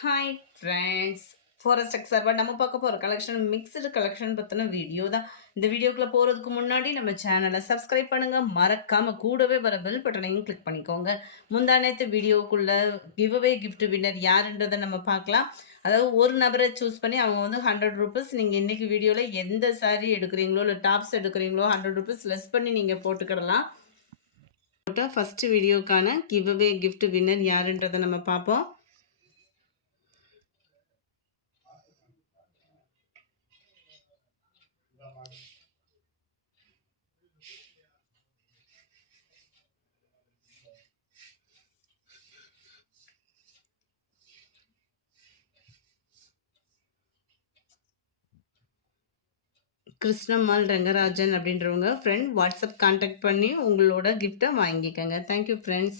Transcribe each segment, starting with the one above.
Hi friends, forest எக்ஸர்வா நம்ம பார்க்க போகிற கலெக்ஷன் மிக்சடு கலெக்ஷன் பற்றின வீடியோ தான். இந்த வீடியோக்குள்ளே போகிறதுக்கு முன்னாடி நம்ம சேனலை சப்ஸ்கிரைப் பண்ணுங்கள், மறக்காமல் கூடவே வர பெல் பட்டனையும் கிளிக் பண்ணிக்கோங்க. முந்தானத்து வீடியோக்குள்ளே கிவ்அவே கிஃப்ட் வின்னர் யாருன்றதை நம்ம பார்க்கலாம். அதாவது ஒரு நபரை சூஸ் பண்ணி அவங்க வந்து ₹100 நீங்கள் இன்றைக்கி வீடியோவில் எந்த சாரீ எடுக்கிறீங்களோ இல்லை டாப்ஸ் எடுக்கிறீங்களோ ₹100 லெஸ் பண்ணி நீங்கள் போட்டுக்கிடலாம். ஃபஸ்ட்டு வீடியோக்கான கிவ்அவே கிஃப்ட் வின்னர் யாருன்றதை நம்ம பார்ப்போம். கிருஷ்ணம்மாள் ரங்கராஜன் அப்படின்றவங்க ஃப்ரெண்ட் வாட்ஸ்அப் கான்டாக்ட் பண்ணி உங்களோட கிஃப்ட்டை வாங்கிக்கோங்க. Thank you friends.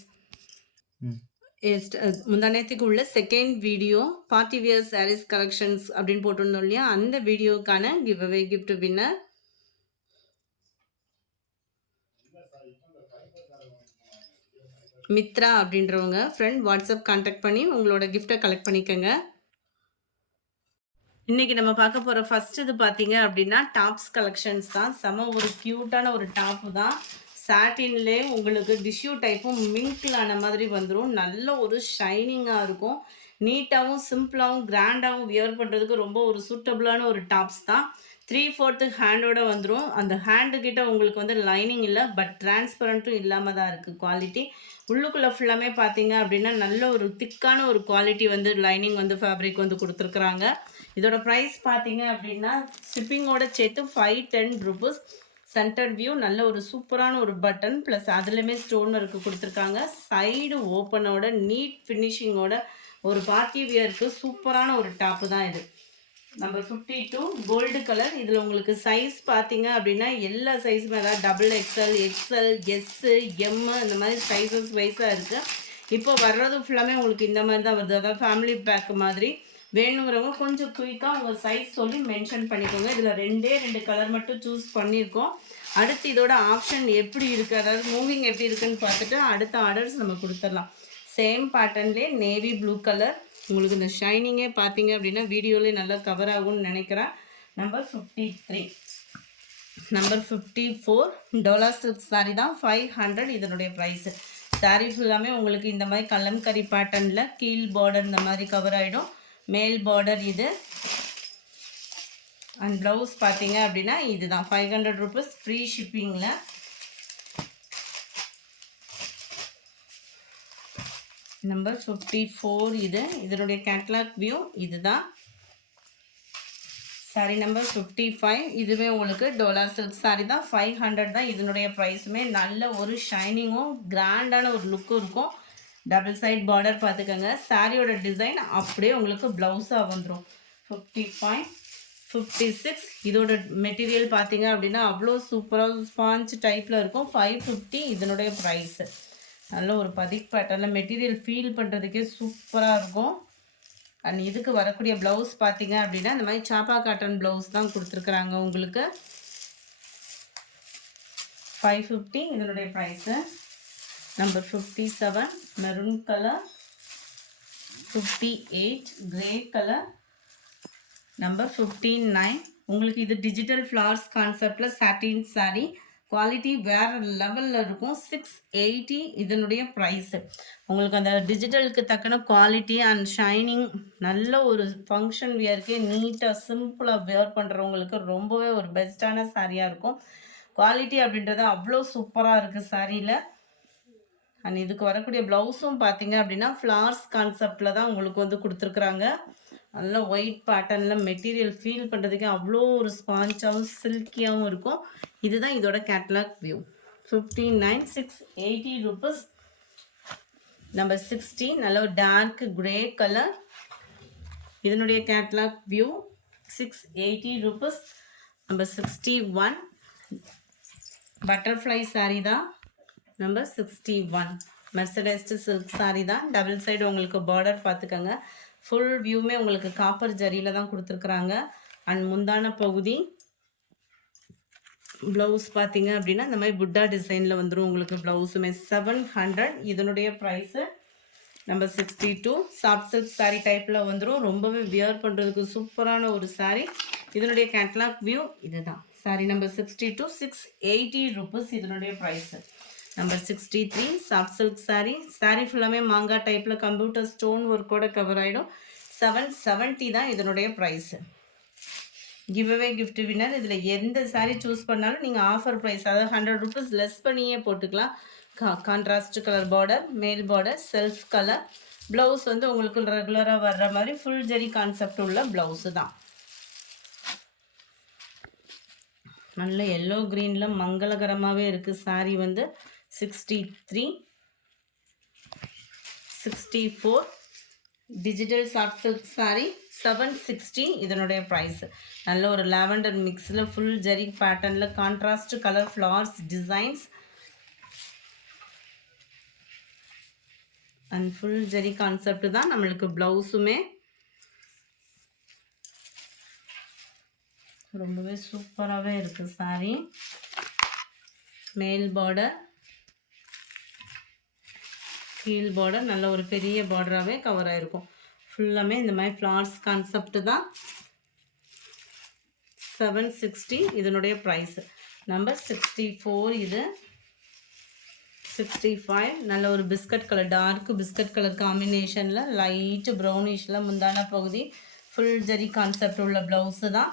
முந்தானத்துக்கு உள்ள second video party wear sarees collections அப்படின்னு போட்டிருந்தோம் இல்லையா, அந்த வீடியோக்கான giveaway gift winner Mithra அப்படின்றவங்க ஃப்ரெண்ட் வாட்ஸ்அப் கான்டாக்ட் பண்ணி உங்களோட கிஃப்டை கலெக்ட் பண்ணிக்கோங்க. இன்றைக்கி நம்ம பார்க்க போகிற ஃபஸ்ட் இது பார்த்தீங்க அப்படின்னா டாப்ஸ் கலெக்ஷன்ஸ் தான். செம ஒரு க்யூட்டான ஒரு டாப்பு தான். சாட்டின்லேயே உங்களுக்கு டிஷ்யூ டைப்பும் மிங்க்லான மாதிரி வந்துடும். நல்ல ஒரு ஷைனிங்காக இருக்கும். நீட்டாகவும் சிம்பிளாகவும் கிராண்டாகவும் வியர் பண்ணுறதுக்கு ரொம்ப ஒரு சூட்டபுளான ஒரு டாப்ஸ் தான். 3/4 ஹேண்டோட வந்துடும். அந்த ஹேண்டுக்கிட்ட உங்களுக்கு வந்து லைனிங் இல்லை, பட் டிரான்ஸ்பரண்ட்டும் இல்லாமல் தான் இருக்குது குவாலிட்டி. உள்ளுக்குள்ளே ஃபுல்லாமே பார்த்தீங்க அப்படின்னா நல்ல ஒரு திக்கான ஒரு குவாலிட்டி வந்து லைனிங் வந்து ஃபேப்ரிக் வந்து கொடுத்துருக்குறாங்க. இதோட ப்ரைஸ் பார்த்தீங்க அப்படின்னா ஷிப்பிங்கோட சேர்த்து ₹510. சென்டர் வியூ நல்ல ஒரு சூப்பரான ஒரு பட்டன் ப்ளஸ் அதுலேயுமே ஸ்டோன் ஒர்க்கு கொடுத்துருக்காங்க. சைடு ஓப்பனோட நீட் ஃபினிஷிங்கோட ஒரு பார்ட்டி வியருக்கு சூப்பரான ஒரு டாப்பு தான் இது. Number 52 gold colour. இதில் உங்களுக்கு சைஸ் பார்த்தீங்க அப்படின்னா எல்லா சைஸுமே, அதாவது XXL, XL, எஸ்ஸு, எம்மு இந்த மாதிரி சைஸஸ் வைஸாக இருக்குது. இப்போ வர்றது ஃபுல்லாமே உங்களுக்கு இந்த மாதிரி தான் வருது. அதாவது ஃபேமிலி பேக் மாதிரி. வேணுங்கிறவங்க கொஞ்சம் குயிக்காக உங்கள் சைஸ் சொல்லி மென்ஷன் பண்ணிக்கோங்க. இதில் 2 கலர் மட்டும் சூஸ் பண்ணியிருக்கோம். அடுத்து இதோட ஆப்ஷன் எப்படி இருக்குது, அதாவது மூவிங் எப்படி இருக்குதுன்னு பார்த்துட்டு அடுத்த ஆர்டர்ஸ் நம்ம கொடுத்துடலாம். சேம் பேட்டர்ன்லேயே நேவி ப்ளூ கலர். உங்களுக்கு இந்த ஷைனிங்கே பார்த்தீங்க அப்படின்னா வீடியோலேயே நல்லா கவர் ஆகும்னு நினைக்கிறேன். Number 53. Number 54 Dola silk sari தான். 500 இதனுடைய ப்ரைஸு. சாரீ ஃபுல்லாமே உங்களுக்கு இந்த மாதிரி கலம்கரி பேட்டர்னில் கீழ் பார்டர் இந்த மாதிரி கவர் ஆகிடும். மேல் பார்டர் இது. அண்ட் ப்ளவுஸ் பார்த்தீங்க அப்படின்னா இதுதான் ₹500 ஃப்ரீ ஷிப்பிங்கில். நம்பர் 54 இது. இதனுடைய கேட்லாக் வியூ இதுதான். Sorry number 55. இதுவே உங்களுக்கு டோலா சில்க் சாரி தான். 500 தான் இதனுடைய ப்ரைஸுமே. நல்ல ஒரு ஷைனிங்கும் கிராண்டான ஒரு லுக்கும் இருக்கும். டபுள் சைட் பார்டர் பார்த்துக்கோங்க. சாரியோட டிசைன் அப்படியே உங்களுக்கு ப்ளவுஸாக வந்துடும். 55, 56 இதோட மெட்டீரியல் பார்த்தீங்க அப்படின்னா அவ்வளோ சூப்பராக ஸ்பாஞ்ச் டைப்பில் இருக்கும். 550 இதனுடைய ப்ரைஸு. நல்ல ஒரு பதிக் பேட்டர்னில் மெட்டீரியல் ஃபீல் பண்ணுறதுக்கே சூப்பராக இருக்கும். அண்ட் இதுக்கு வரக்கூடிய ப்ளவுஸ் பார்த்தீங்க அப்படின்னா இந்த மாதிரி சாப்பா காட்டன் ப்ளவுஸ் தான் கொடுத்துருக்குறாங்க உங்களுக்கு. 550 இதனுடைய price. Number 57 maroon colour. 58 grey colour. Number 59 உங்களுக்கு இது டிஜிட்டல் ஃப்ளவர்ஸ் கான்செப்டில் சாட்டின் சாரீ. குவாலிட்டி வேறு லெவலில் இருக்கும். 680 இதனுடைய ப்ரைஸு. உங்களுக்கு அந்த டிஜிட்டலுக்கு தக்கன குவாலிட்டி அண்ட் ஷைனிங் நல்ல ஒரு ஃபங்க்ஷன் வியருக்கு நீட்டாக சிம்பிளாக வியர் பண்ணுறவங்களுக்கு ரொம்பவே ஒரு பெஸ்ட்டான சாரியாக இருக்கும். குவாலிட்டி அப்படின்றது அவ்வளோ சூப்பராக இருக்குது சாரியில். அண்ட் இதுக்கு வரக்கூடிய ப்ளவுஸும் பார்த்தீங்க அப்படின்னா ஃப்ளவர்ஸ் கான்செப்டில் தான் உங்களுக்கு வந்து கொடுத்துருக்குறாங்க. நல்ல ஒயிட் பேட்டர்னில் மெட்டீரியல் ஃபீல் பண்ணுறதுக்கு அவ்வளோ ஒரு ஸ்பாஞ்சாகவும் சில்கியாகவும் இருக்கும். இதுதான் இதோட கேட்லாக் வியூ. 59, ₹680. நம்பர் 60 நல்ல ஒரு டார்க் கிரே கலர். இதனுடைய catalogue view ₹680. Number 61 butterfly sari தான். நம்பர் 61 மெர்சடைஸ்டு சில்க் சாரீ தான். டபுள் சைடு உங்களுக்கு பார்டர் பார்த்துக்கோங்க. ஃபுல் வியூமே உங்களுக்கு காப்பர் ஜரியில் தான் கொடுத்துருக்குறாங்க. அண்ட் முந்தான பகுதி ப்ளவுஸ் பார்த்தீங்க அப்படின்னா இந்த மாதிரி புட்டா டிசைனில் வந்துடும் உங்களுக்கு ப்ளவுஸுமே. 700 இதனுடைய price. Number 62 soft silk saree டைப்பில் வந்துடும். ரொம்பவே வியர் பண்ணுறதுக்கு சூப்பரான ஒரு saree. இதனுடைய கேட்லாக் வியூ இதுதான். saree நம்பர் 62 680 rupees இதனுடைய price. Number 63 soft silk saree ஃபுல்லாமே மாங்காய் டைப்பில் கம்ப்யூட்டர் ஸ்டோன் ஒர்க்கோட கவர் ஆகிடும். 770 தான் இதனுடைய ப்ரைஸு. Giveaway gift winner. இதில் எந்த saree சூஸ் பண்ணாலும் நீங்கள் ஆஃபர் ப்ரைஸ், அதாவது 100 rupees லெஸ் பண்ணியே போட்டுக்கலாம். கான்ட்ராஸ்ட் கலர் பார்டர், மேல் பார்டர், செல்ஃப் கலர். ப்ளவுஸ் வந்து உங்களுக்கு ரெகுலராக வர்ற மாதிரி ஃபுல் ஜெரி கான்செப்ட் உள்ள ப்ளவுஸு தான். நல்ல எல்லோ க்ரீனில் மங்களகரமாகவே இருக்குது. saree வந்து 63 64 டிஜிட்டல் சாஃப்ட் சில்க் saree 760 இதனுடைய ப்ரைஸ். நல்ல ஒரு லாவெண்டர் மிக்ஸில் ஃபுல் ஜெரி பேட்டர்னில் contrast colour flowers designs and full zari concept தான் நம்மளுக்கு ப்ளவுஸுமே. ரொம்பவே சூப்பராகவே இருக்குது saree. மேல் பார்டர், கீழ் பார்டர் நல்ல ஒரு பெரிய பார்டராகவே கவர் ஆகிருக்கும். ஃபுல்லாமே இந்த மாதிரி ஃப்ளார்ஸ் கான்செப்ட் தான். 760 இதனுடைய ப்ரைஸு. நம்பர் 64 இது. 65 நல்ல ஒரு biscuit colour, dark biscuit colour காம்பினேஷனில் லைட்டு ப்ரௌனிஷில் முந்தான பகுதி ஃபுல் ஜெரி கான்செப்ட் உள்ள ப்ளவுஸு தான்.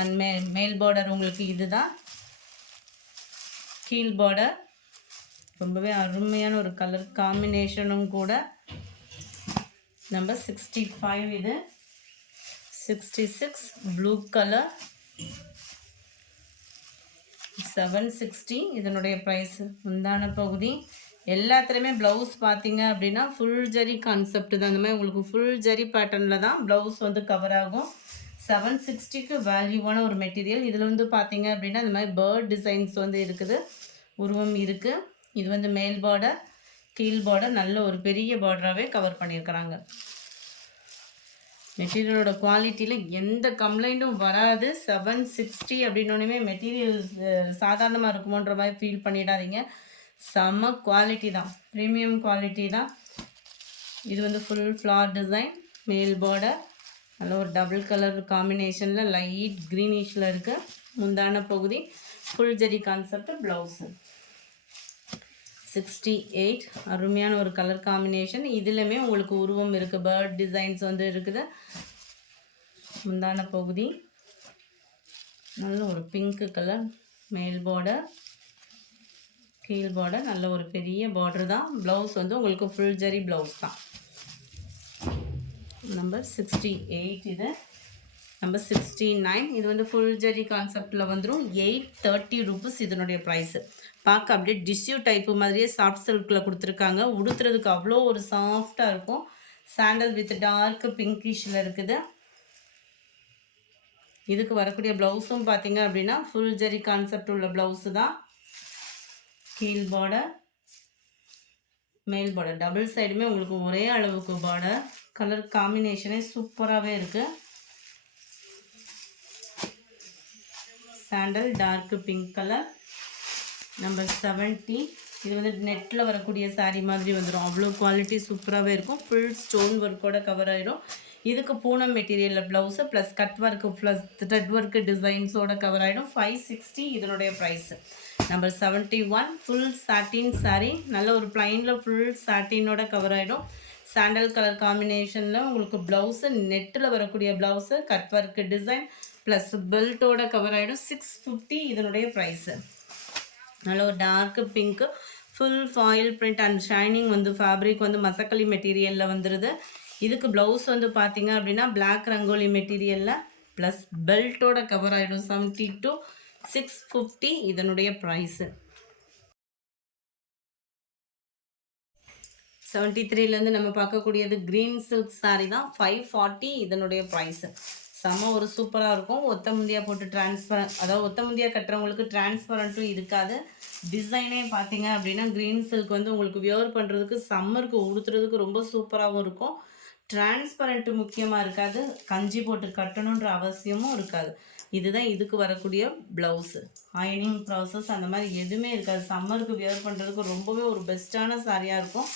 அண்ட் மேல் பார்டர் உங்களுக்கு இது தான். கீழ் பார்டர் ரொம்பவே அருமையான ஒரு கலர் காம்பினேஷனும் கூட. நம்பர் 65 இது. 66 ப்ளூ கலர் 760 இதனுடைய ப்ரைஸு. முந்தான பகுதி எல்லாத்துலேயுமே ப்ளவுஸ் பார்த்தீங்க அப்படின்னா ஃபுல் ஜெரி கான்செப்ட் தான். அந்த மாதிரி உங்களுக்கு ஃபுல் ஜெரி பேட்டர்னில் தான் ப்ளவுஸ் வந்து கவர் ஆகும். 760க்கு வேல்யூவான ஒரு மெட்டீரியல். இதில் வந்து பார்த்தீங்க அப்படின்னா இந்த மாதிரி பேர்ட் டிசைன்ஸ் வந்து இருக்குது, உருவம் இருக்குது. இது வந்து மேல் பார்டர், கீழ் பார்டர் நல்ல ஒரு பெரிய பார்டராகவே கவர் பண்ணியிருக்கிறாங்க. மெட்டீரியலோட குவாலிட்டியில் எந்த கம்ப்ளைண்ட்டும் வராது. 760 அப்படின்னோடனே மெட்டீரியல் சாதாரணமாக இருக்குமோன்ற மாதிரி ஃபீல் பண்ணிடாதீங்க. செம்ம குவாலிட்டி தான், ப்ரீமியம் குவாலிட்டி தான். இது வந்து ஃபுல் ஃப்ளார் டிசைன், மேல் பார்டர் நல்ல ஒரு டபுள் கலர் காம்பினேஷனில் லைட் க்ரீனிஷில் இருக்குது. முந்தான பகுதி ஃபுல் ஜெரி கான்செப்ட் ப்ளவுஸு. 68 அருமையான ஒரு கலர் காம்பினேஷன். இதுலையுமே உங்களுக்கு உருவம் இருக்குது, பேர்ட் டிசைன்ஸ் வந்து இருக்குது. முந்தான பகுதி நல்ல ஒரு பிங்க் கலர், மேல் பார்டர், கீழ் பார்டர் நல்ல ஒரு பெரிய பார்டர் தான். ப்ளவுஸ் வந்து உங்களுக்கு ஃபுல் ஜெரி ப்ளவுஸ் தான். நம்பர் 68 இது. நம்பர் 69 இது வந்து ஃபுல் ஜெரி கான்செப்டில் வந்துடும். 830 rupees இதனுடைய ப்ரைஸு. பார்க்க அப்படியே டிஷ்யூ டைப்பு மாதிரியே சாஃப்ட் சில்கில் கொடுத்துருக்காங்க. உடுத்துறதுக்கு அவ்வளோ ஒரு சாஃப்டாக இருக்கும். சாண்டல் வித் டார்க் பிங்கிஷில் இருக்குது. இதுக்கு வரக்கூடிய ப்ளவுஸும் பார்த்தீங்க அப்படின்னா ஃபுல் ஜெரி கான்செப்ட் உள்ள ப்ளவுஸு தான். கீழ் பார்டர், மேல் பார்டர் டபுள் சைடுமே உங்களுக்கு ஒரே அளவுக்கு பார்டர். கலர் காம்பினேஷனே சூப்பராகவே இருக்குது. Sandal dark pink colour. Number 70 இது வந்து நெட்டில் வரக்கூடிய saree மாதிரி வந்துடும். அவ்வளோ குவாலிட்டி சூப்பராகவே இருக்கும். ஃபுல் ஸ்டோன் ஒர்க்கோட கவர் ஆகிடும். இதுக்கு பூனம் மெட்டீரியலில் blouse plus cut work plus thread work டிசைன்ஸோட கவர் ஆகிடும். 560 இதனுடைய price. Number 71 full satin saree நல்ல ஒரு ப்ளைனில் ஃபுல் சாட்டினோட கவர் ஆகிடும். சாண்டல் கலர் காம்பினேஷனில் உங்களுக்கு ப்ளவுஸு நெட்டில் வரக்கூடிய blouse cut work design plus பெல்ட்டோட கவர் ஆகிடும். 650 இதனுடைய ப்ரைஸு. நல்ல ஒரு dark pink full foil print and shining வந்து ஃபேப்ரிக் வந்து மசக்கலி மெட்டீரியலில் வந்துடுது. இதுக்கு ப்ளவுஸ் வந்து பார்த்தீங்க அப்படின்னா பிளாக் ரங்கோலி மெட்டீரியலில் ப்ளஸ் பெல்ட்டோட கவர் ஆகிடும். 72 650 இதனுடைய ப்ரைஸு. 73லேருந்து நம்ம பார்க்கக்கூடியது க்ரீன் சில்க் saree தான். 540 இதனுடைய ப்ரைஸு. செம்ம ஒரு சூப்பராக இருக்கும். ஒத்த முந்தியாக போட்டு அதாவது ஒத்த முந்தியாக கட்டுறவங்களுக்கு டிரான்ஸ்பரண்ட்டும் இருக்காது. டிசைனே பார்த்தீங்க அப்படின்னா க்ரீன் சில்க் வந்து உங்களுக்கு வியர் பண்ணுறதுக்கு சம்மருக்கு உடுத்துறதுக்கு ரொம்ப சூப்பராகவும் இருக்கும். டிரான்ஸ்பரண்ட்டு முக்கியமாக இருக்காது, கஞ்சி போட்டு கட்டணுன்ற அவசியமும் இருக்காது. இதுதான் இதுக்கு வரக்கூடிய ப்ளவுஸு. அயனிங் ப்ராசஸ் அந்த மாதிரி எதுவுமே இருக்காது. சம்மருக்கு வியர் பண்ணுறதுக்கு ரொம்பவே ஒரு பெஸ்ட்டான சாரியாக இருக்கும்.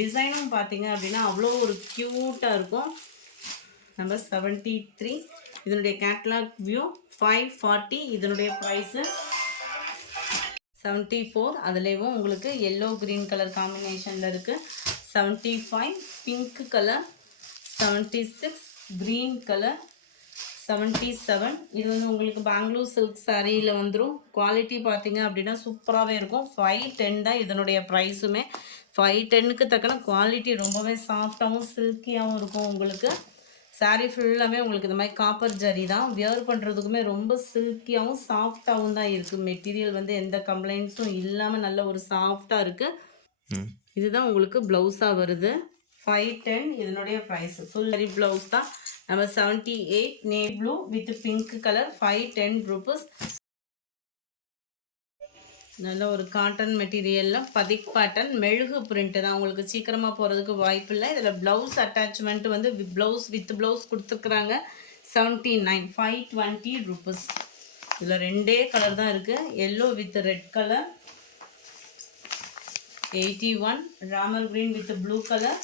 டிசைனும் பார்த்தீங்க அப்படின்னா அவ்வளோ ஒரு க்யூட்டாக இருக்கும். நம்பர் 73 இதனுடைய கேட்லாக் வியூ 540. இதனுடைய ப்ரைஸு 74. அதுலேயும் உங்களுக்கு எல்லோ க்ரீன் கலர் காம்பினேஷனில் இருக்குது. 75 பிங்க் கலர், 76 க்ரீன் கலர், 77 இது வந்து உங்களுக்கு பெங்களூர் சில்க் சாரியில் வந்துடும். குவாலிட்டி பார்த்தீங்க அப்படின்னா சூப்பராகவே இருக்கும். 510 தான் இதனுடைய ப்ரைஸுமே. 510க்கு தக்கன குவாலிட்டி ரொம்பவே சாஃப்டாகவும் சில்கியாகவும் இருக்கும். உங்களுக்கு சாரீ ஃபுல்லாமே உங்களுக்கு இந்த மாதிரி காப்பர் ஜரி தான். வியர் பண்ணுறதுக்குமே ரொம்ப சில்கியாகவும் சாஃப்டாகவும் தான் இருக்குது. மெட்டீரியல் வந்து எந்த கம்ப்ளைண்ட்ஸும் இல்லாமல் நல்ல ஒரு சாஃப்டாக இருக்குது. இதுதான் உங்களுக்கு ப்ளவுஸாக வருது. 510 இதனுடைய ப்ரைஸ். ஃபுல் சாரி ப்ளவுஸ் தான். நம்ம 78 navy blue with pink colour 510 rupees. நல்ல ஒரு காட்டன் மெட்டீரியலில் பதிக் பேட்டர்ன் மெழுகு பிரிண்ட்டு தான். உங்களுக்கு சீக்கிரமாக போகிறதுக்கு வாய்ப்பு இல்லை. இதில் ப்ளவுஸ் அட்டாச்மெண்ட் வந்து ப்ளவுஸ் வித் ப்ளவுஸ் கொடுத்துருக்குறாங்க. 79 520 ரூபீஸ். இதில் ரெண்டே கலர் தான் இருக்குது, yellow with red colour. 81 Ramar green with blue colour.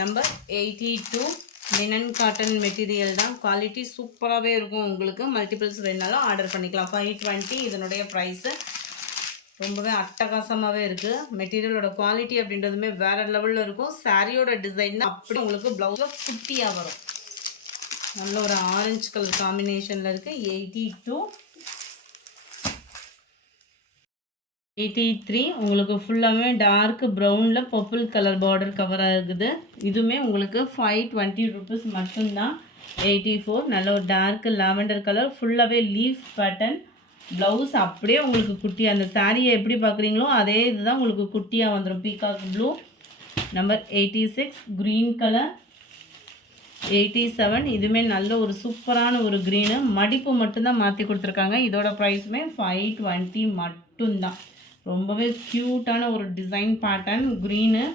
Number 82 linen cotton material தான். குவாலிட்டி சூப்பராகவே இருக்கும். உங்களுக்கு மல்டிபிள்ஸ் வேணாலும் ஆர்டர் பண்ணிக்கலாம். 520 இதனுடைய ப்ரைஸு. ரொம்பவே அட்டகாசமாகவே இருக்குது. மெட்டீரியலோட குவாலிட்டி அப்படின்றதுமே வேறு லெவலில் இருக்கும். சாரியோட டிசைன் அப்படி உங்களுக்கு ப்ளவுஸில் குட்டியாக வரும். நல்ல ஒரு ஆரஞ்சு கலர் காம்பினேஷனில் இருக்குது. 82 83 உங்களுக்கு ஃபுல்லாகவே டார்க் ப்ரௌனில் பர்பிள் கலர் பார்டர் கவராக இருக்குது. இதுவுமே உங்களுக்கு 520 ரூபீஸ் மட்டும்தான். 84 நல்ல ஒரு டார்க் லாவெண்டர் கலர் ஃபுல்லாகவே லீஃப் பேட்டர்ன். ப்ளவுஸ் அப்படியே உங்களுக்கு குட்டியாக அந்த சாரியை எப்படி பார்க்குறீங்களோ அதே இதுதான் உங்களுக்கு குட்டியாக வந்துடும். Peacock blue. Number 86 green colour. 87 இதுவுமே நல்ல ஒரு சூப்பரான ஒரு க்ரீனு. மடிப்பு மட்டும்தான் மாற்றி கொடுத்துருக்காங்க. இதோட ப்ரைஸுமே 520 மட்டும்தான். ரொம்பவே க்யூட்டான ஒரு டிசைன் பேட்டர்ன் க்ரீனு.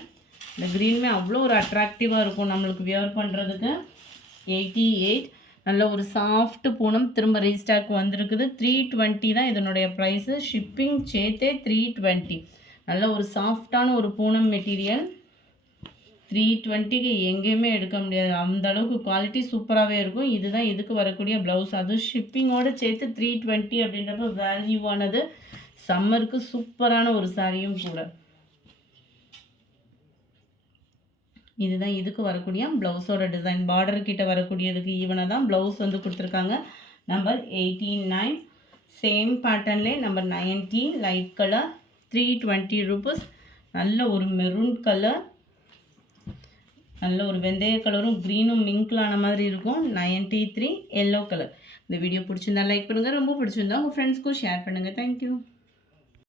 இந்த க்ரீனுமே அவ்வளோ ஒரு அட்ராக்டிவாக இருக்கும் நம்மளுக்கு வியர் பண்ணுறதுக்கு. 88 நல்ல ஒரு சாஃப்ட் பூனம் திரும்ப ரீஸ்டாக் வந்திருக்குது. 320 தான் இதனுடைய ப்ரைஸு. ஷிப்பிங் சேர்த்தே 320. நல்ல ஒரு சாஃப்டான ஒரு பூனம் மெட்டீரியல். 320க்கு எங்கேயுமே எடுக்க முடியாது. அந்த அளவுக்கு குவாலிட்டி சூப்பராகவே இருக்கும். இதுதான் இதுக்கு வரக்கூடிய ப்ளவுஸ். அதுவும் ஷிப்பிங்கோடு சேர்த்து 320 அப்படின்றப்ப வேல்யூவானது. சம்மருக்கு சூப்பரான ஒரு சாரியும் கூட. இதுதான் இதுக்கு வரக்கூடிய ப்ளவுஸோட டிசைன். பார்டர் கிட்ட வரக்கூடியதுக்கு ஈவனாக தான் ப்ளவுஸ் வந்து கொடுத்துருக்காங்க. நம்பர் 89 சேம் பேட்டர்ன்லே. Number 90 light colour 320 rupees. நல்ல ஒரு மெரூன் கலர், நல்ல ஒரு வெந்தய கலரும் க்ரீனும் மிங்க்லான மாதிரி இருக்கும். 93 எல்லோ கலர். இந்த வீடியோ பிடிச்சிருந்தா லைக் பண்ணுங்கள். ரொம்ப பிடிச்சிருந்தா உங்கள் ஃப்ரெண்ட்ஸ்க்கும் ஷேர் பண்ணுங்கள். தேங்க்யூ.